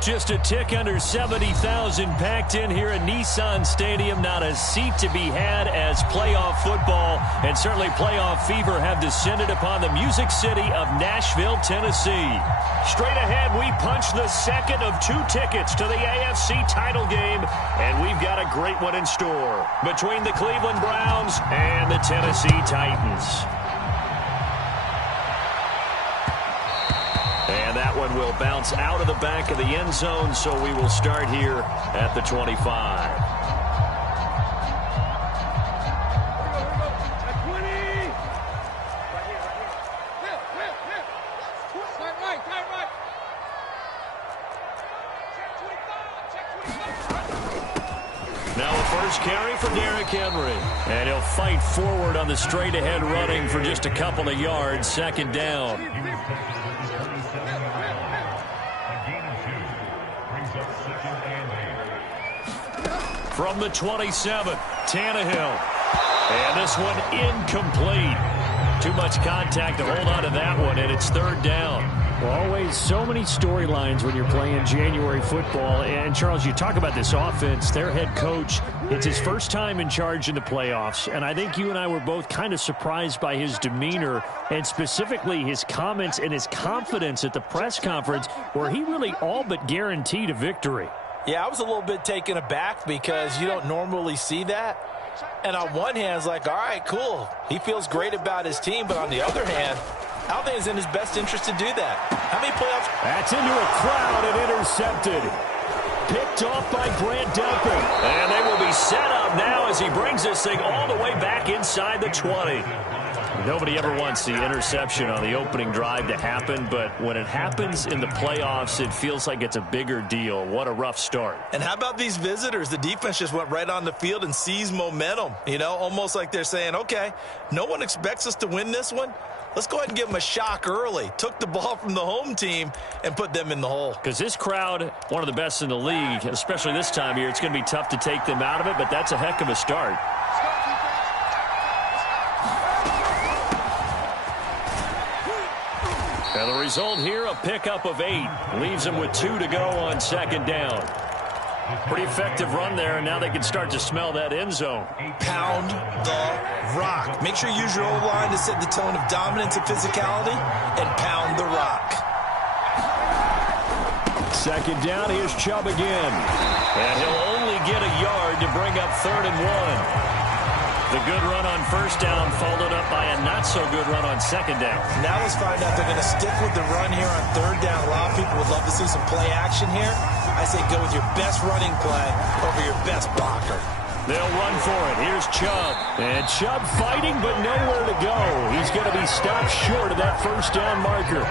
Just a tick under 70,000 packed in here at Nissan Stadium. Not a seat to be had as playoff football and certainly playoff fever have descended upon the Music City of Nashville, Tennessee. Straight ahead, we punch the second of 2 tickets to the AFC title game, and we've got a great one in store between the Cleveland Browns and the Tennessee Titans. And that one will bounce out of the back of the end zone, so we will start here at the 25. Now a first carry for Derrick Henry. And he'll fight forward on the straight-ahead running for just a couple of yards. Second down. From the 27, Tannehill. And this one incomplete. Too much contact to hold on to that one, and it's third down. Well, always so many storylines when you're playing January football. And, Charles, you talk about this offense, their head coach, it's his first time in charge in the playoffs. And I think you and I were both kind of surprised by his demeanor and specifically his comments and his confidence at the press conference where he really all but guaranteed a victory. Yeah, I was a little bit taken aback because you don't normally see that. And on one hand, it's like, all right, cool. He feels great about his team. But on the other hand, I don't think it's in his best interest to do that. How many playoffs? That's into a crowd and intercepted. Picked off by Grant Delpit. And they will be set up now as he brings this thing all the way back inside the 20. Nobody ever wants the interception on the opening drive to happen, but when it happens in the playoffs, it feels like it's a bigger deal. What a rough start. And how about these visitors? The defense just went right on the field and seized momentum, you know, almost like they're saying, okay, no one expects us to win this one. Let's go ahead and give them a shock early. Took the ball from the home team and put them in the hole. Because this crowd, one of the best in the league, especially this time of year, it's going to be tough to take them out of it, but that's a heck of a start. And the result here, a pickup of 8. Leaves them with 2 to go on second down. Pretty effective run there, and now they can start to smell that end zone. Pound the rock. Make sure you use your O-line to set the tone of dominance and physicality, and pound the rock. Second down, here's Chubb again. And he'll only get a yard to bring up 3rd and 1. The good run on first down followed up by a not-so-good run on second down. Now let's find out if they're going to stick with the run here on 3rd down. A lot of people would love to see some play action here. I say go with your best running play over your best blocker. They'll run for it. Here's Chubb. And Chubb fighting, but nowhere to go. He's going to be stopped short of that first down marker.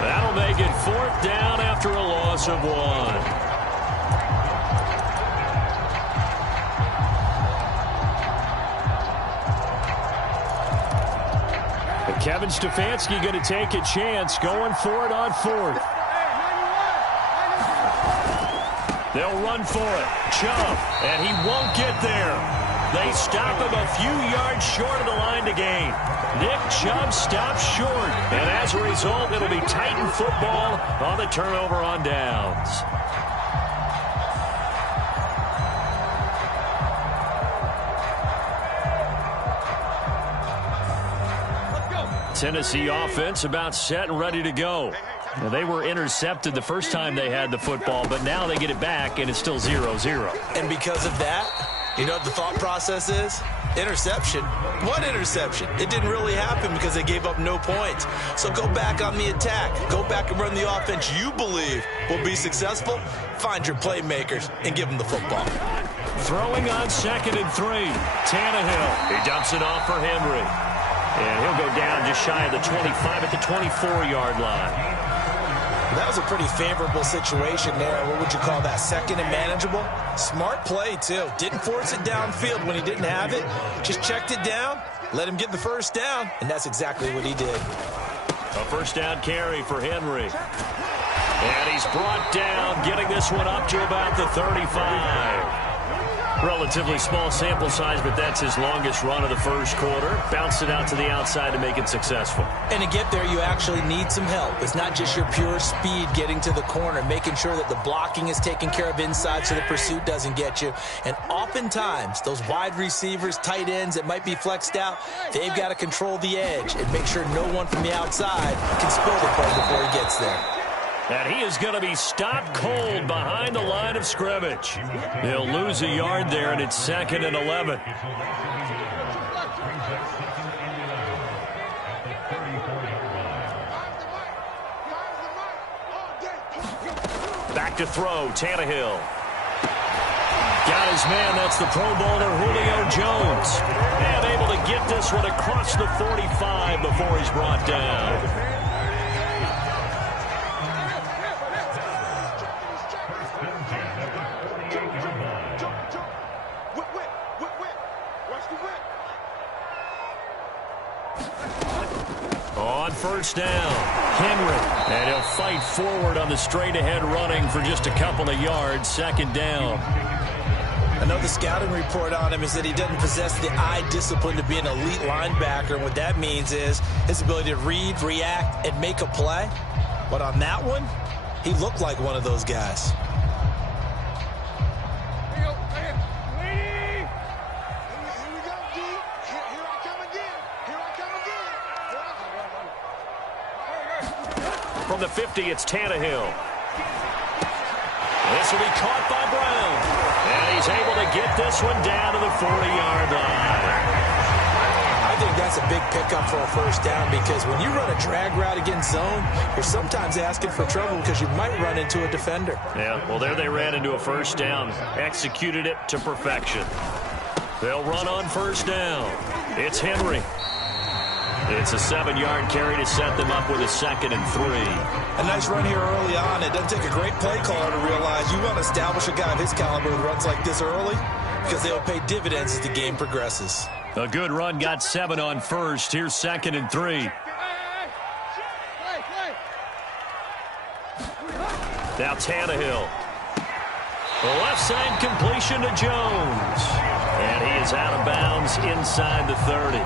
That'll make it 4th down after a loss of 1. Kevin Stefanski going to take a chance, going for it on 4th. They'll run for it. Chubb, and he won't get there. They stop him a few yards short of the line to gain. Nick Chubb stops short, and as a result, it'll be Titan football on the turnover on downs. Tennessee offense about set and ready to go. Now, they were intercepted the first time they had the football, but now they get it back, and it's still 0-0. And because of that, you know what the thought process is? Interception. What interception? It didn't really happen because they gave up no points. So go back on the attack. Go back and run the offense you believe will be successful. Find your playmakers and give them the football. Throwing on 2nd and 3. Tannehill. He dumps it off for Henry. And he'll go down just shy of the 25 at the 24-yard line. That was a pretty favorable situation there. What would you call that? 2nd and manageable? Smart play, too. Didn't force it downfield when he didn't have it. Just checked it down, let him get the first down, and that's exactly what he did. A first down carry for Henry. And he's brought down, getting this one up to about the 35. Relatively small sample size, but that's his longest run of the first quarter. Bounced it out to the outside to make it successful. And to get there, you actually need some help. It's not just your pure speed getting to the corner, making sure that the blocking is taken care of inside so the pursuit doesn't get you. And oftentimes, those wide receivers, tight ends that might be flexed out, they've got to control the edge and make sure no one from the outside can spoil the play before he gets there. And he is going to be stopped cold behind the line of scrimmage. He'll lose a yard there, and it's 2nd and 11. Back to throw, Tannehill. Got his man, that's the Pro Bowler Julio Jones. And able to get this one across the 45 before he's brought down. On first down, Henry, and he'll fight forward on the straight-ahead running for just a couple of yards. 2nd down. Another scouting report on him is that he doesn't possess the eye discipline to be an elite linebacker. And what that means is his ability to read, react, and make a play. But on that one, he looked like one of those guys. From the 50, it's Tannehill. This will be caught by Brown. And he's able to get this one down to the 40-yard line. I think that's a big pickup for a first down because when you run a drag route against zone, you're sometimes asking for trouble because you might run into a defender. Yeah, well, there they ran into a first down. Executed it to perfection. They'll run on first down. It's Henry. It's a 7-yard carry to set them up with a 2nd and 3. A nice run here early on. It doesn't take a great play caller to realize you want to establish a guy of his caliber who runs like this early because they'll pay dividends as the game progresses. A good run, got 7 on first. Here's 2nd and 3. Now Tannehill. The left side completion to Jones. And he is out of bounds inside the 30.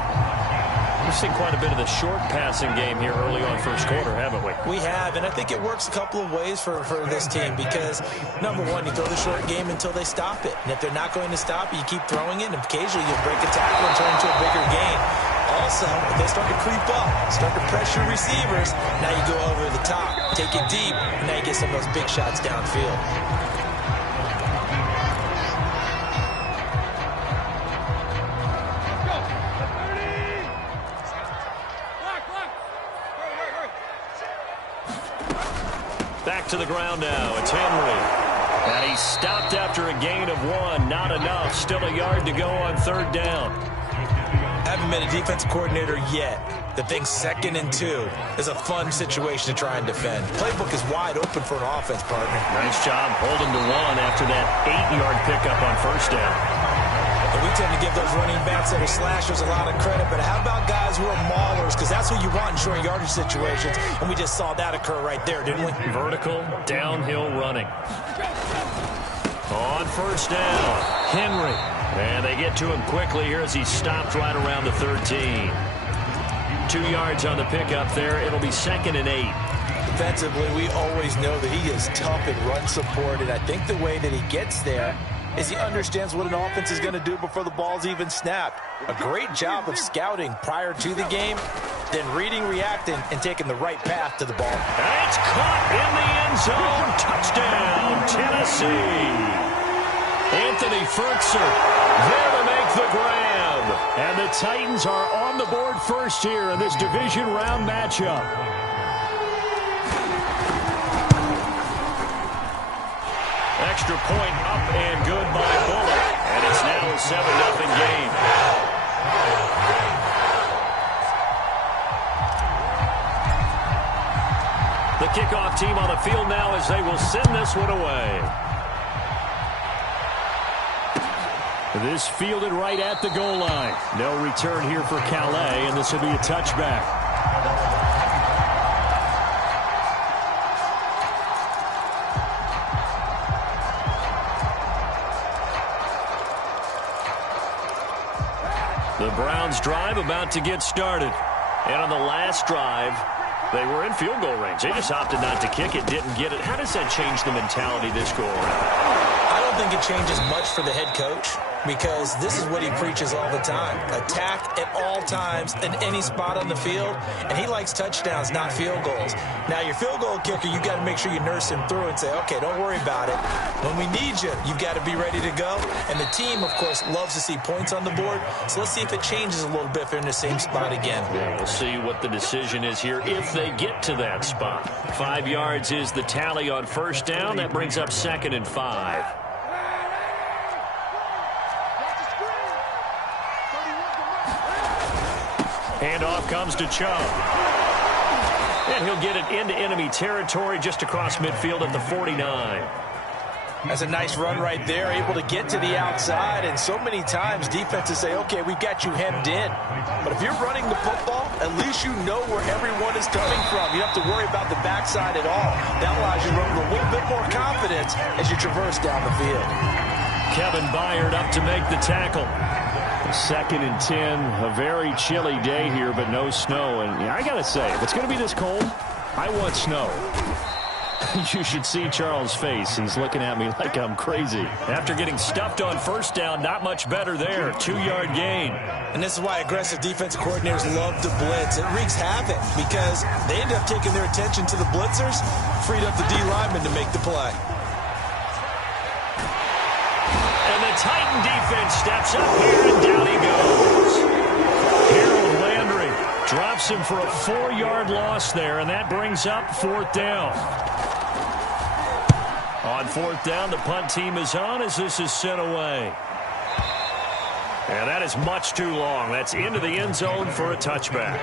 We've seen quite a bit of the short passing game here early on first quarter, haven't we? We have, and I think it works a couple of ways for this team because, number one, you throw the short game until they stop it. And if they're not going to stop it, you keep throwing it, and occasionally you'll break a tackle and turn into a bigger gain. Also, if they start to creep up, start to pressure receivers, now you go over the top, take it deep, and now you get some of those big shots downfield. Back to the ground now. It's Henry. And he's stopped after a gain of 1. Not enough. Still a yard to go on 3rd down. Haven't been a defensive coordinator yet. The thing 2nd and 2 is a fun situation to try and defend. Playbook is wide open for an offense, partner. Nice job holding to 1 after that 8-yard pickup on first down. And we tend to give those running backs that are slashers a lot of credit, but how about guys who are maulers? Because that's what you want in short yardage situations, and we just saw that occur right there, didn't we? Vertical, downhill running. On first down, Henry. And they get to him quickly here as he stopped right around the 13. 2 yards on the pickup there. It'll be 2nd and 8. Defensively, we always know that he is tough in run support, and I think the way that he gets there is he understands what an offense is going to do before the ball's even snapped. A great job of scouting prior to the game, then reading, reacting, and taking the right path to the ball. And it's caught in the end zone. Touchdown, Tennessee. Anthony Firkser there to make the grab. And the Titans are on the board first here in this division round matchup. Extra point up and good by Bullock. And it's now a 7-0 game. The kickoff team on the field now as they will send this one away. This fielded right at the goal line. No return here for Calais, and this will be a touchback. The Browns drive about to get started. And on the last drive, they were in field goal range. They just opted not to kick it, didn't get it. How does that change the mentality this go around? I don't think it changes much for the head coach, because this is what he preaches all the time. Attack at all times in any spot on the field, and he likes touchdowns, not field goals. Now, your field goal kicker, you got to make sure you nurse him through and say, okay, don't worry about it. When we need you, you've got to be ready to go. And the team, of course, loves to see points on the board, so let's see if it changes a little bit if they're in the same spot again. Yeah, we'll see what the decision is here if they get to that spot. 5 yards is the tally on first down. That brings up 2nd and 5. Handoff comes to Chubb. And he'll get it into enemy territory just across midfield at the 49. That's a nice run right there, able to get to the outside. And so many times defenses say, okay, we've got you hemmed in. But if you're running the football, at least you know where everyone is coming from. You don't have to worry about the backside at all. That allows you to run with a little bit more confidence as you traverse down the field. Kevin Byard up to make the tackle. 2nd and 10, a very chilly day here, but no snow. And I got to say, if it's going to be this cold, I want snow. You should see Charles' face. He's looking at me like I'm crazy. After getting stuffed on first down, not much better there. 2-yard gain. And this is why aggressive defensive coordinators love to blitz. It wreaks havoc because they end up taking their attention to the blitzers, freed up the D lineman to make the play. And the Titan defense steps up here, and down he goes. Harold Landry drops him for a 4-yard loss there, and that brings up 4th down. On 4th down, the punt team is on as this is sent away. And that is much too long. That's into the end zone for a touchback.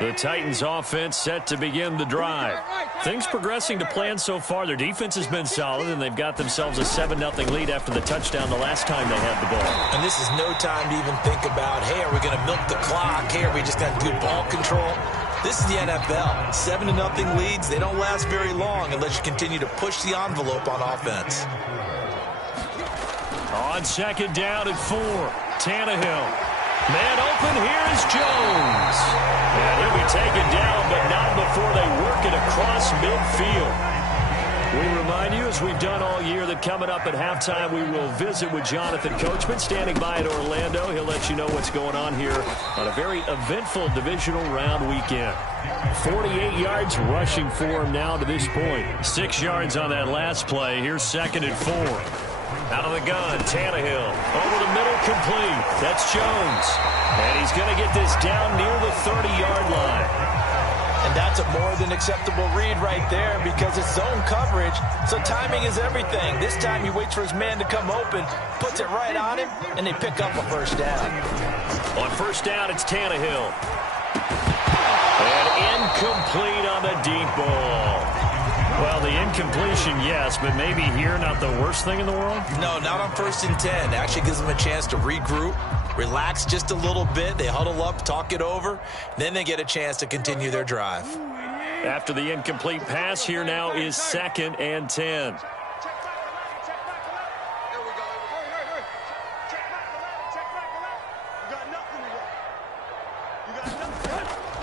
The Titans offense set to begin the drive. Things progressing to plan so far. Their defense has been solid, and they've got themselves a 7-0 lead after the touchdown the last time they had the ball. And this is no time to even think about, hey, are we going to milk the clock? Hey, are we just going to do ball control? This is the NFL. 7-0 leads, they don't last very long unless you continue to push the envelope on offense. On 2nd down at 4, Tannehill. Man open, here is Jones. And he'll be taken down, but not before they work it across midfield. We remind you, as we've done all year, that coming up at halftime, we will visit with Jonathan Coachman, standing by at Orlando. He'll let you know what's going on here on a very eventful divisional round weekend. 48 yards rushing for him now to this point. 6 yards on that last play. Here's 2nd and 4. Out of the gun, Tannehill. Over the middle, complete. That's Jones. And he's going to get this down near the 30-yard line. And that's a more than acceptable read right there because it's zone coverage, so timing is everything. This time he waits for his man to come open, puts it right on him, and they pick up a first down. On first down, it's Tannehill. And incomplete on the deep ball. Well, the incompletion, yes, but maybe here not the worst thing in the world? No, not on 1st and 10. It actually gives them a chance to regroup, relax just a little bit. They huddle up, talk it over. Then they get a chance to continue their drive. After the incomplete pass, here now is 2nd and 10.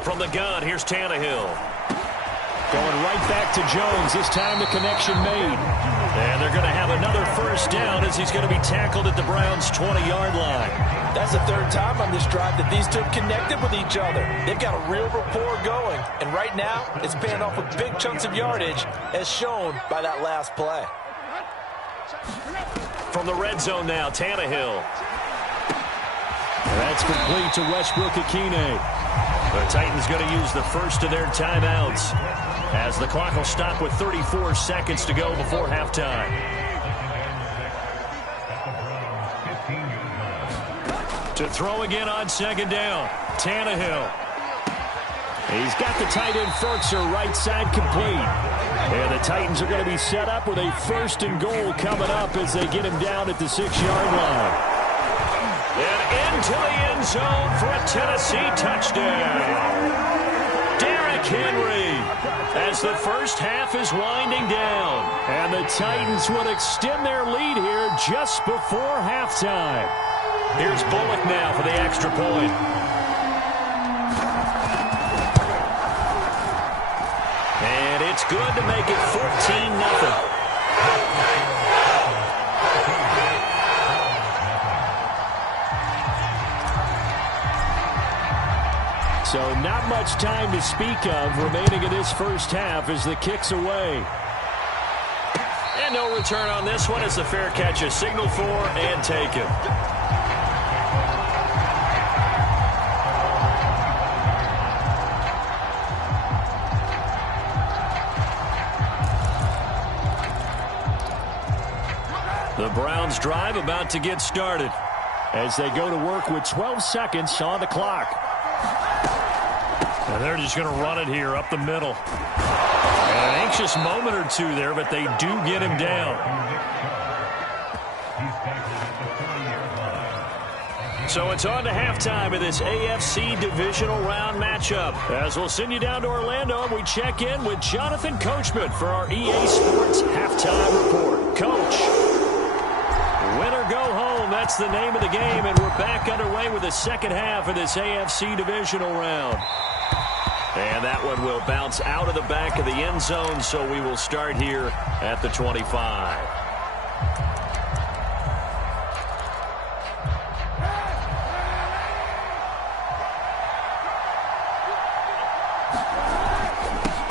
From the gun, here's Tannehill. Going right back to Jones. This time the connection made. And they're going to have another first down as he's going to be tackled at the Browns' 20-yard line. That's the 3rd time on this drive that these two have connected with each other. They've got a real rapport going. And right now, it's paying off with big chunks of yardage, as shown by that last play. From the red zone now, Tannehill. That's complete to Westbrook-Ikhine. The Titans going to use the first of their timeouts as the clock will stop with 34 seconds to go before halftime. To throw again on 2nd down, Tannehill. He's got the tight end Ferkser right side complete. And the Titans are going to be set up with a 1st and goal coming up as they get him down at the 6-yard line. And into the end zone for a Tennessee touchdown. Derrick Derrick Henry as the first half is winding down. And the Titans would extend their lead here just before halftime. Here's Bullock now for the extra point. And it's good to make it 14-0. So not much time to speak of remaining in this first half as the kick's away. And no return on this one as the fair catch is signaled for and taken. The Browns drive about to get started as they go to work with 12 seconds on the clock. And they're just going to run it here up the middle. And an anxious moment or two there, but they do get him down. So it's on to halftime of this AFC divisional round matchup. As we'll send you down to Orlando, and we check in with Jonathan Coachman for our EA Sports Halftime Report. Coach, win or go home, that's the name of the game, and we're back underway with the second half of this AFC divisional round. And that one will bounce out of the back of the end zone, so we will start here at the 25.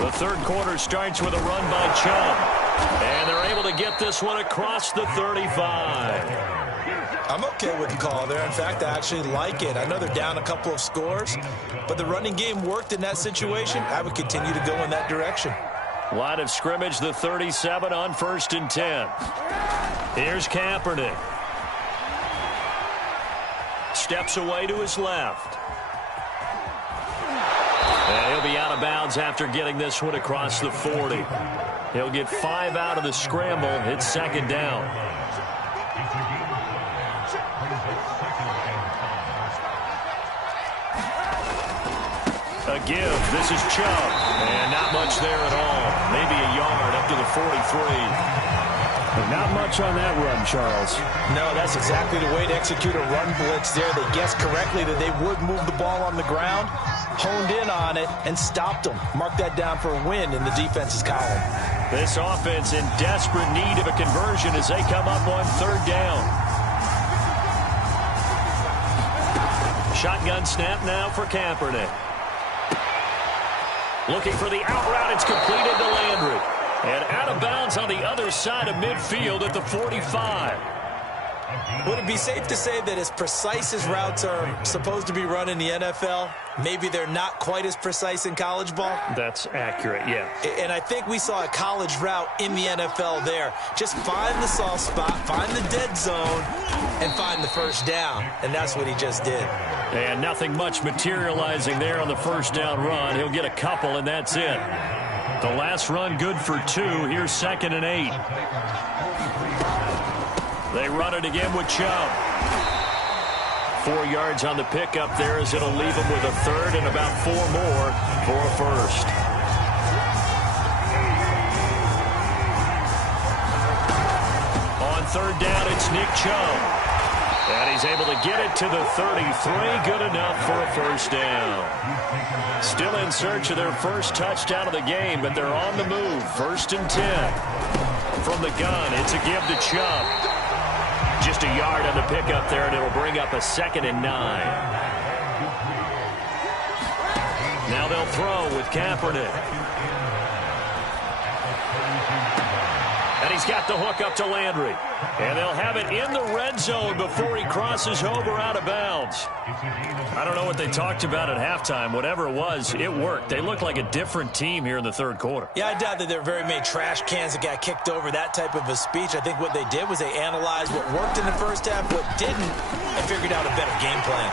The third quarter starts with a run by Chubb. And they're able to get this one across the 35. I'm okay with the call there. In fact, I actually like it. I know they're down a couple of scores, but the running game worked in that situation. I would continue to go in that direction. Line of scrimmage, the 37 on 1st and 10. Here's Kaepernick. Steps away to his left. And he'll be out of bounds after getting this one across the 40. He'll get 5 out of the scramble. It's second down. A give. This is Chubb. And not much there at all. Maybe a yard up to the 43. Not much on that run, Charles. No, that's exactly the way to execute a run blitz there. They guessed correctly that they would move the ball on the ground, honed in on it, and stopped them. Mark that down for a win in the defense's column. This offense in desperate need of a conversion as they come up on third down. Shotgun snap now for Kaepernick. Looking for the out route. It's completed to Landry. And out of bounds on the other side of midfield at the 45. Would it be safe to say that as precise as routes are supposed to be run in the NFL, maybe they're not quite as precise in college ball? That's accurate, yeah. And I think we saw a college route in the NFL there. Just find the soft spot, find the dead zone, and find the first down. And that's what he just did. And nothing much materializing there on the first down run. He'll get a couple, and that's it. The last run good for 2. Here's 2nd and 8. They run it again with Chubb. 4 yards on the pickup there as it'll leave them with a third and about 4 more for a first. On third down, it's Nick Chubb. And he's able to get it to the 33. Good enough for a first down. Still in search of their first touchdown of the game, but they're on the move. 1st and 10. From the gun, it's a give to Chubb. Just a yard on the pickup there, and it'll bring up a 2nd and 9. Now they'll throw with Kaepernick. And he's got the hook up to Landry. And they'll have it in the red zone before he crosses over out of bounds. I don't know what they talked about at halftime. Whatever it was, it worked. They look like a different team here in the third quarter. Yeah, I doubt that there are very many trash cans that got kicked over, that type of a speech. I think what they did was they analyzed what worked in the first half, what didn't, and figured out a better game plan.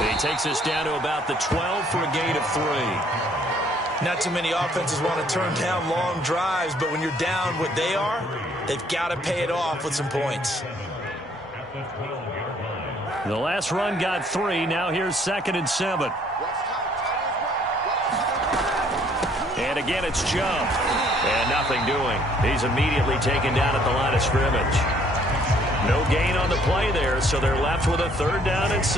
And he takes us down to about the 12 for a gain of 3. Not too many offenses want to turn down long drives, but when you're down what they are, they've got to pay it off with some points. The last run got 3. Now here's 2nd and 7. And again, it's Chubb. And nothing doing. He's immediately taken down at the line of scrimmage. No gain on the play there, so they're left with a 3rd down and 6.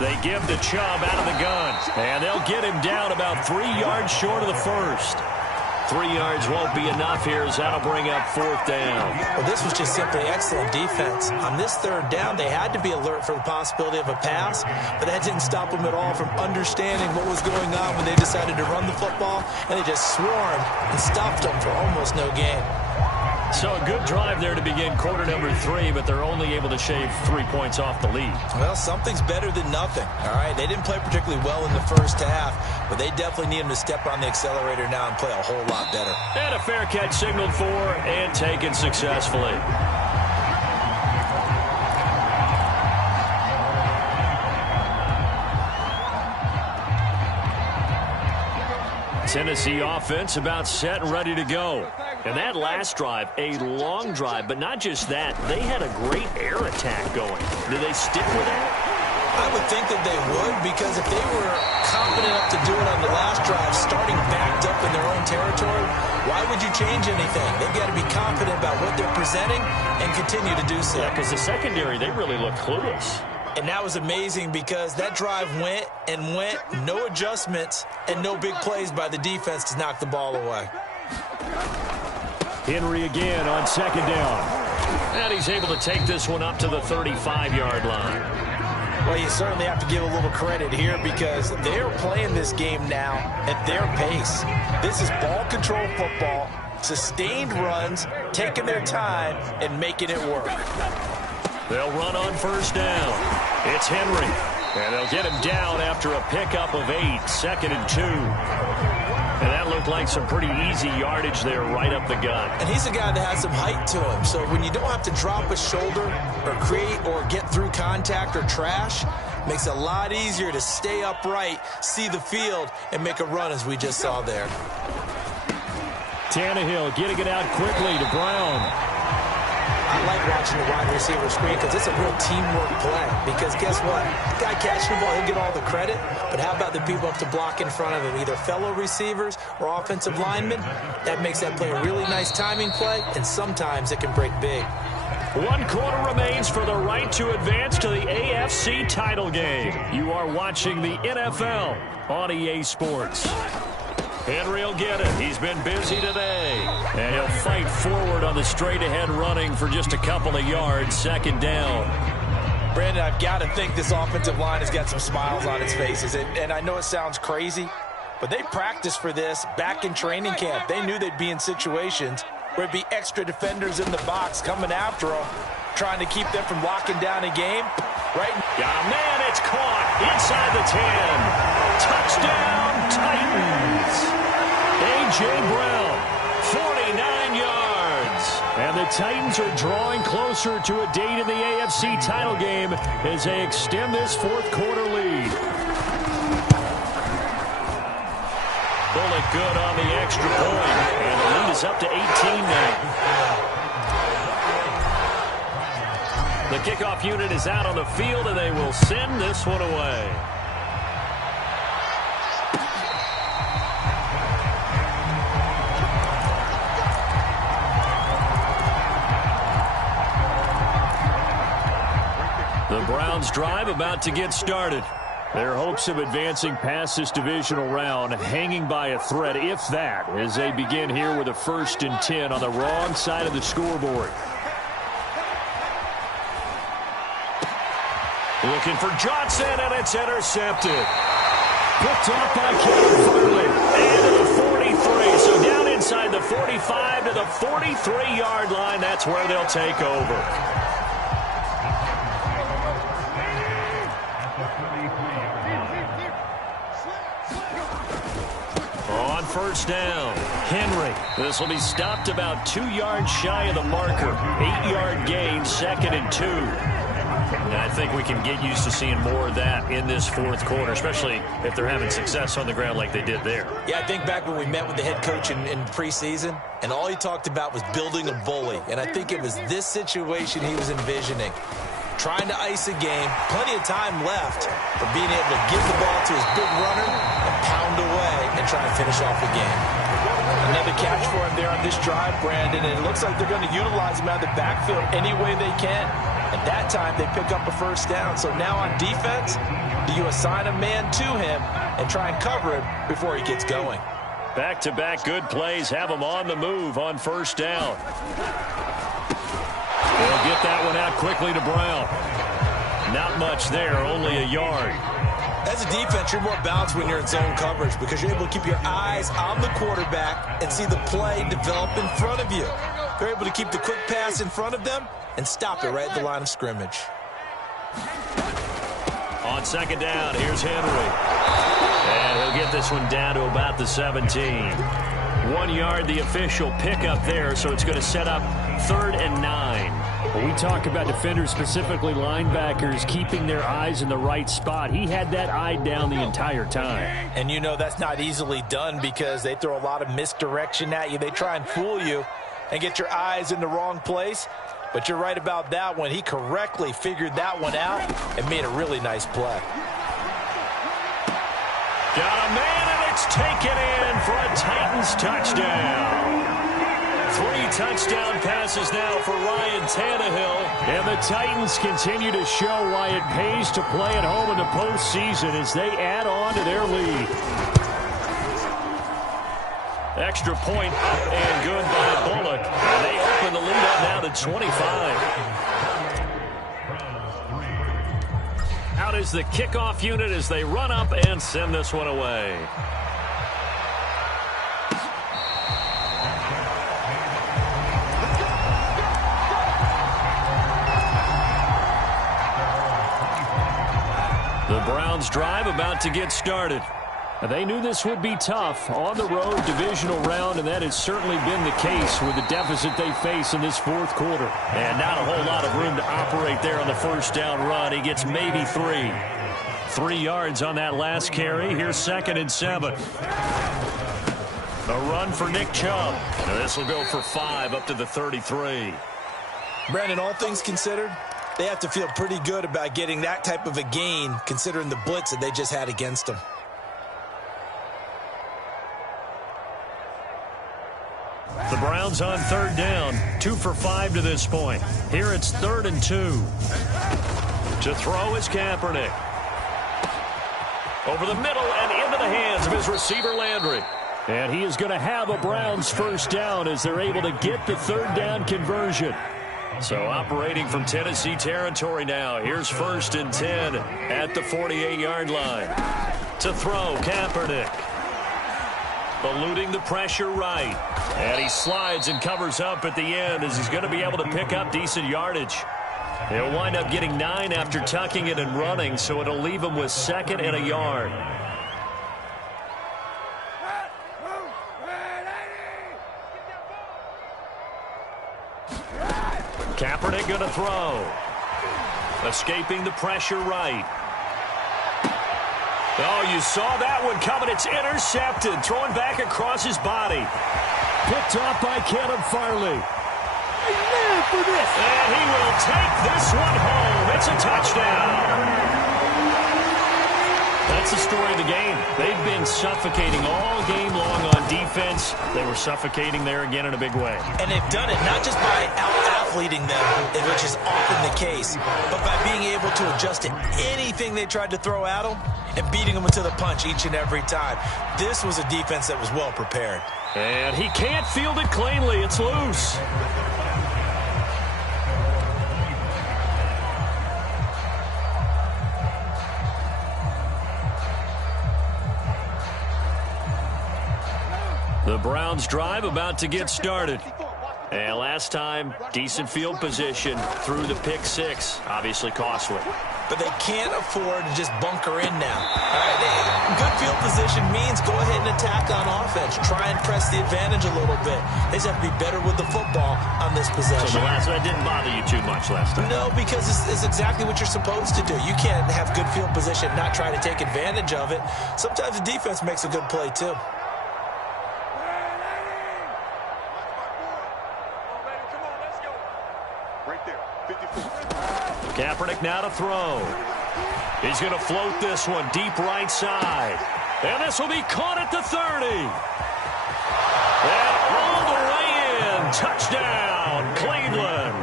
They give to Chubb out of the gun. And they'll get him down about 3 yards short of the first. 3 yards won't be enough here as that'll bring up 4th down. Well, this was just simply excellent defense. On this 3rd down, they had to be alert for the possibility of a pass, but that didn't stop them at all from understanding what was going on when they decided to run the football, and they just swarmed and stopped them for almost no gain. So a good drive there to begin quarter number 3, but they're only able to shave 3 points off the lead. Well, something's better than nothing, all right? They didn't play particularly well in the first half, but they definitely need them to step on the accelerator now and play a whole lot better. And a fair catch signaled for and taken successfully. Tennessee offense about set and ready to go. And that last drive, a long drive, but not just that. They had a great air attack going. Do they stick with that? I would think that they would, because if they were confident enough to do it on the last drive, starting backed up in their own territory, why would you change anything? They've got to be confident about what they're presenting and continue to do so. Yeah, because the secondary, they really look clueless. And that was amazing because that drive went and went, no adjustments, and no big plays by the defense to knock the ball away. Henry again on 2nd down. And he's able to take this one up to the 35-yard line. Well, you certainly have to give a little credit here because they're playing this game now at their pace. This is ball control football, sustained runs, taking their time, and making it work. They'll run on 1st down. It's Henry. And they'll get him down after a pickup of 8, 2nd and 2. And that looked like some pretty easy yardage there right up the gut. And he's a guy that has some height to him. So when you don't have to drop a shoulder or create or get through contact or trash, makes it a lot easier to stay upright, see the field, and make a run as we just saw there. Tannehill getting it out quickly to Brown. I like watching the wide receiver screen because it's a real teamwork play. Because guess what? The guy catching the ball, he'll get all the credit. But how about the people up to block in front of him, either fellow receivers or offensive linemen? That makes that play a really nice timing play, and sometimes it can break big. 1 quarter remains for the right to advance to the AFC title game. You are watching the NFL on EA Sports. Henry will get it. He's been busy today. And he'll fight forward on the straight-ahead running for just a couple of yards. 2nd down. Brandon, I've got to think this offensive line has got some smiles on its faces. And I know it sounds crazy, but they practiced for this back in training camp. They knew they'd be in situations where it'd be extra defenders in the box coming after them, trying to keep them from locking down a game. Right? Got a man. It's caught inside the 10. Touchdown, Titans. A.J. Brown, 49 yards. And the Titans are drawing closer to a date in the AFC title game as they extend this 4th quarter lead. Bullet good on the extra point. And the lead is up to 18 now. The kickoff unit is out on the field, and they will send this one away. The Browns' drive about to get started. Their hopes of advancing past this divisional round hanging by a thread, if that, as they begin here with a 1st and 10 on the wrong side of the scoreboard. Looking for Johnson, and it's intercepted. Picked off by Caleb Farley. And to the 43, so down inside the 45 to the 43-yard line. That's where they'll take over. On 1st down, Henry. This will be stopped about 2 yards shy of the marker. 8-yard gain, 2nd and 2. And I think we can get used to seeing more of that in this 4th quarter, especially if they're having success on the ground like they did there. Yeah, I think back when we met with the head coach in preseason, and all he talked about was building a bully. And I think it was this situation he was envisioning. trying to ice a game, plenty of time left for being able to give the ball to his big runner and pound away and try and finish off the game. Another catch for him there on this drive, Brandon, and it looks like they're going to utilize him out of the backfield any way they can. At that time, they pick up a first down. So now on defense, do you assign a man to him and try and cover him before he gets going? Back-to-back good plays have him on the move on first down. They'll get that one out quickly to Brown. Not much there, only a yard. As a defense, you're more balanced when you're in zone coverage because you're able to keep your eyes on the quarterback and see the play develop in front of you. They're able to keep the quick pass in front of them and stop it right at the line of scrimmage. On second down, here's Henry. And he'll get this one down to about the 17. 1 yard, the official pickup there, so it's going to set up 3rd and 9. When we talk about defenders, specifically linebackers, keeping their eyes in the right spot, he had that eye down the entire time. And you know that's not easily done because they throw a lot of misdirection at you. They try and fool you and get your eyes in the wrong place. But you're right about that one. He correctly figured that one out and made a really nice play. Got a man, and it's taken in for a Titans touchdown. 3 touchdown passes now for Ryan Tannehill. And the Titans continue to show why it pays to play at home in the postseason as they add on to their lead. Extra point up and good by Bullock. And they open the lead up now to 25. Out is the kickoff unit as they run up and send this one away. The Browns drive about to get started. They knew this would be tough on the road divisional round, and that has certainly been the case with the deficit they face in this 4th quarter. And not a whole lot of room to operate there on the first down run. He gets maybe 3. 3 yards on that last carry. Here's 2nd and 7. A run for Nick Chubb. And this will go for 5 up to the 33. Brandon, all things considered, they have to feel pretty good about getting that type of a gain considering the blitz that they just had against them. The Browns on 3rd down, 2 for 5 to this point. Here it's 3rd and 2. To throw is Kaepernick. Over the middle and into the hands of his receiver Landry. And he is going to have a Browns first down as they're able to get the 3rd down conversion. So operating from Tennessee territory now. Here's 1st and 10 at the 48-yard line. To throw, Kaepernick. Eluding the pressure right. And he slides and covers up at the end as he's going to be able to pick up decent yardage. He'll wind up getting 9 after tucking it and running, so it'll leave him with 2nd and a yard. Kaepernick going to throw. Escaping the pressure right. Oh, you saw that one coming. It's intercepted. Throwing back across his body. Picked off by Caleb Farley. For this. And he will take this one home. It's a touchdown. That's the story of the game. They've been suffocating all game long on defense. They were suffocating there again in a big way. And they've done it not just by out-athleting them, which is often the case, but by being able to adjust to anything they tried to throw at them and beating them into the punch each and every time. This was a defense that was well prepared. And he can't field it cleanly. It's loose. The Browns drive about to get started. And last time, decent field position through the pick 6. Obviously costly. But they can't afford to just bunker in now. All right, good field position means go ahead and attack on offense. Try and press the advantage a little bit. They just have to be better with the football on this possession. So the last one didn't bother you too much last time? No, because it's exactly what you're supposed to do. You can't have good field position and not try to take advantage of it. Sometimes the defense makes a good play, too. Right there. 54. Kaepernick now to throw. He's going to float this one deep right side. And this will be caught at the 30. And all the way in. Touchdown, Cleveland.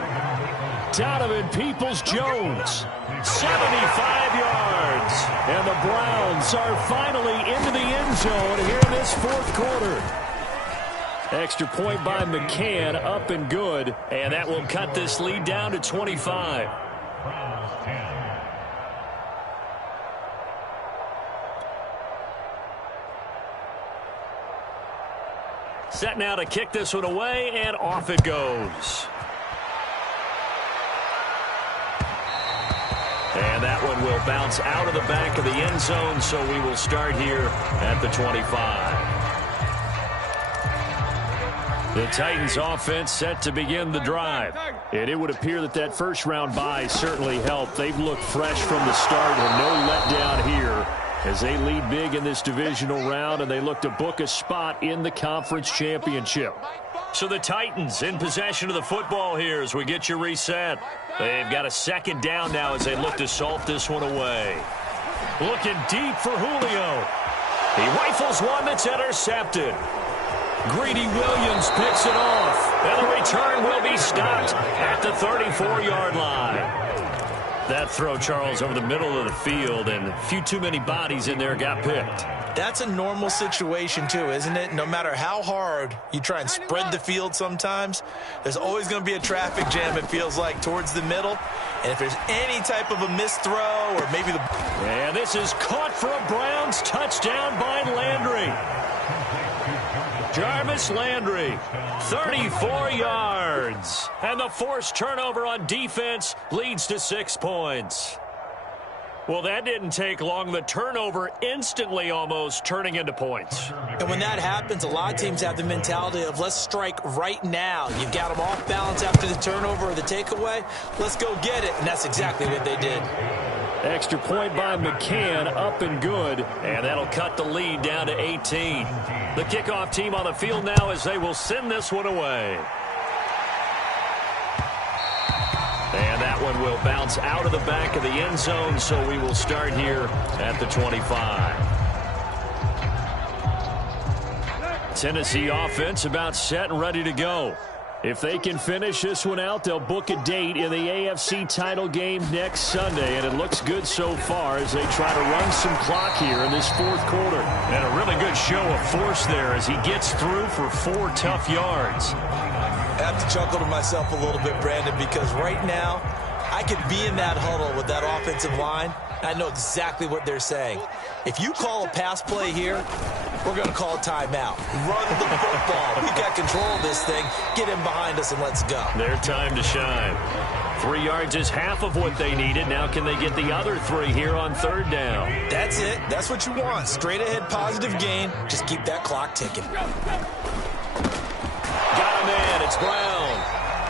Donovan Peoples-Jones, 75 yards. And the Browns are finally into the end zone here in this fourth quarter. Extra point by McCann, up and good. And that will cut this lead down to 25. Set now to kick this one away, and off it goes. And that one will bounce out of the back of the end zone, so we will start here at the 25. The Titans offense set to begin the drive. And it would appear that that first-round bye certainly helped. They've looked fresh from the start and no letdown here as they lead big in this divisional round, and they look to book a spot in the conference championship. So the Titans in possession of the football here as we get you reset. They've got a second down now as they look to salt this one away. Looking deep for Julio. He rifles one that's intercepted. Greedy Williams picks it off, and the return will be stopped at the 34-yard line. That throw, Charles, over the middle of the field, and a few too many bodies in there got picked. That's a normal situation, too, isn't it? No matter how hard you try and spread the field sometimes, there's always going to be a traffic jam, it feels like, towards the middle. And if there's any type of a missed throw or maybe the... And this is caught for a Browns touchdown by Landry. Jarvis Landry, 34 yards. And the forced turnover on defense leads to 6 points. Well, that didn't take long. The turnover instantly almost turning into points. And when that happens, a lot of teams have the mentality of let's strike right now. You've got them off balance after the turnover or the takeaway. Let's go get it. And that's exactly what they did. Extra point by McCann, up and good. And that'll cut the lead down to 18. The kickoff team on the field now as they will send this one away. And that one will bounce out of the back of the end zone, so we will start here at the 25. Tennessee offense about set and ready to go. If they can finish this one out, they'll book a date in the AFC title game next Sunday, and it looks good so far as they try to run some clock here in this fourth quarter. And a really good show of force there as he gets through for 4 tough yards. I have to chuckle to myself a little bit, Brandon, because right now I could be in that huddle with that offensive line. I know exactly what they're saying. If you call a pass play here, we're going to call a timeout. Run the football. We got control of this thing. Get him behind us and let's go. Their time to shine. 3 yards is half of what they needed. Now can they get the other 3 here on third down? That's it. That's what you want. Straight ahead positive gain. Just keep that clock ticking. Got him in. It's Brown.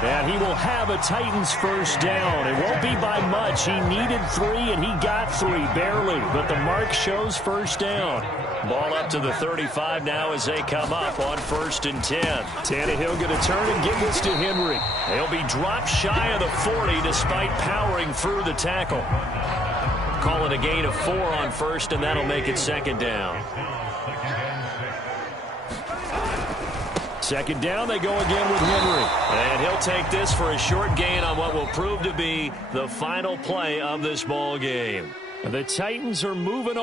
And he will have a Titans first down. It won't be by much. He needed 3, and he got 3, barely. But the mark shows first down. Ball up to the 35 now as they come up on 1st and 10. Tannehill going to turn and give this to Henry. They'll be dropped shy of the 40 despite powering through the tackle. Call it a gain of 4 on 1st, and that'll make it 2nd down. 2nd down, they go again with Henry. And he'll take this for a short gain on what will prove to be the final play of this ball game. The Titans are moving on.